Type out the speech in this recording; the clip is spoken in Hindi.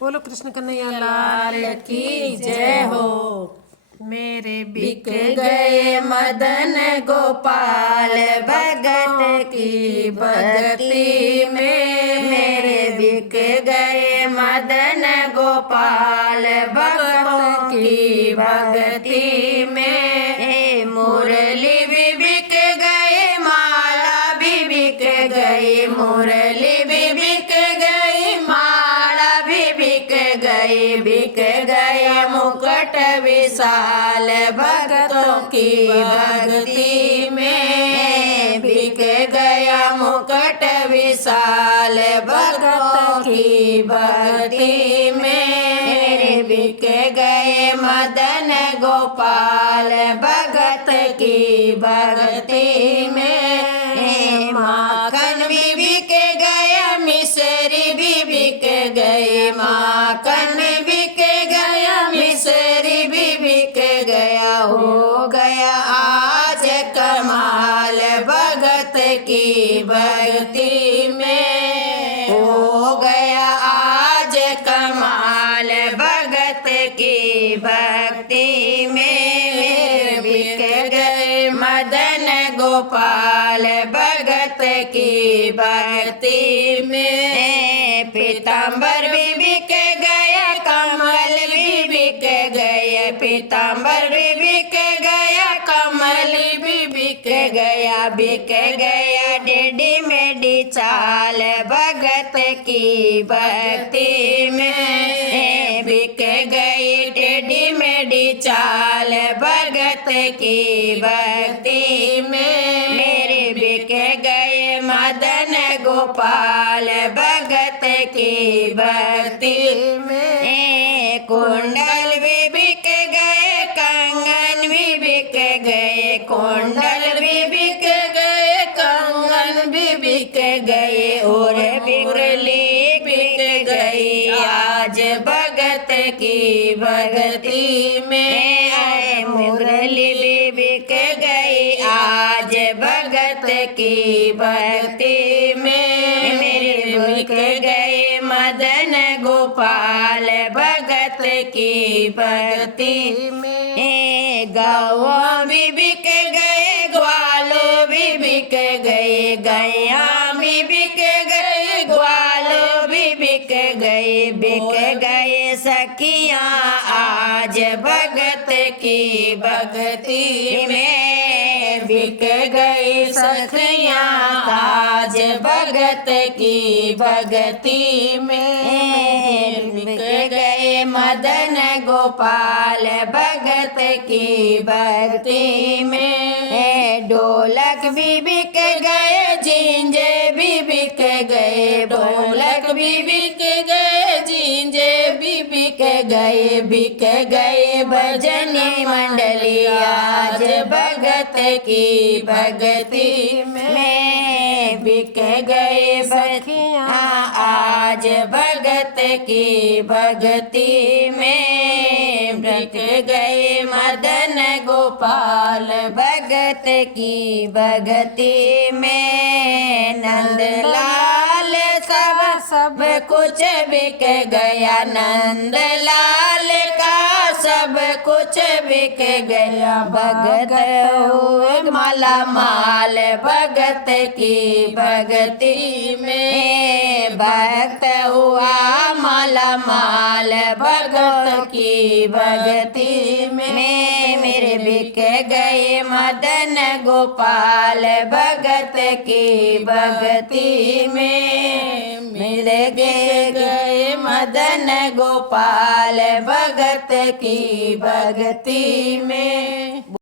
बोलो कृष्ण कन्हैया लाल की जय हो। मेरे बिक गए मदन गोपाल भगत की भक्ति में, मेरे बिक गए मदन गोपाल भक्तों की भक्ति में। मुरली भी बिक गई, माला भी बिक गई, मुरली भी बिक गई, माला भी बिक गई, बिक गया मुकुट विशाल भक्तों की भक्ति में, बिक गया मुकुट विशाल भक्तों की भक्ति में, बिक गए मदन गोपाल भगत की भक्ति में। माखन भी बिक गया, मिश्री भी बिक गई, माखन बिक गया, मिश्री भी बिक गया, हो गया आज कमाल भगत की भक्ति में, हो गया आज कमाल भगत की भक्ति में। बिक गए मदन गोपाल भगत की भक्ति में। पीताम्बर भी बिक गया, कमल भी बिक गए, पीताम्बर भी बिक गया, कमल भी बिक गया, बिक गया टेढ़ी मेढ़ी चाल भगत की भक्ति में, बिक गई टेढ़ी मेढ़ी चाल भगत की भक्ति में। मेरे बिक गए मदन गोपाल भगत की भक्ति में। कुंडल भी बिक गए, कंगन भी बिक गए, कुंडल भी बिक गए, कंगन भी बिक गए, और बिरली बिक गई आज भगत की भक्ति में। मुरली भी बिक गई आज भगत की भक्ति में। मेरे बिक गए मदन गोपाल भगत की भक्ति में। गौवा भी बिक गए, ग्वालो भी बिक गए, गैया भी बिक गए, ग्वालो भी बिक गए, बिक गए सखियाँ आज भगत की भक्ति में, बिक गई सखियाँ आज भगत की भक्ति में। बिक गए मदन गोपाल भगत की भक्ति में। ढोलक भी बिक गए, झिंझे भी बिक गए, ढोलक भी बिक गए, झिंझे भी बिक गए, बिक गए भजनी मंडली आज भगत की भक्ति में, बिक गए सखियाँ आज भगत की भक्ति में। बिक गए मदन गोपाल भगत की भक्ति में। नंदलाल सब कुछ बिक गया, नंदलाल का सब कुछ बिक गया, भगत हुए माला माल भगत की भक्ति में, भक्त हुआ माला माल भगत की भक्ति में। मेरे बिक गए मदन गोपाल भगत की भक्ति में, मेरे गए मदन गोपाल भगत की भक्ति में।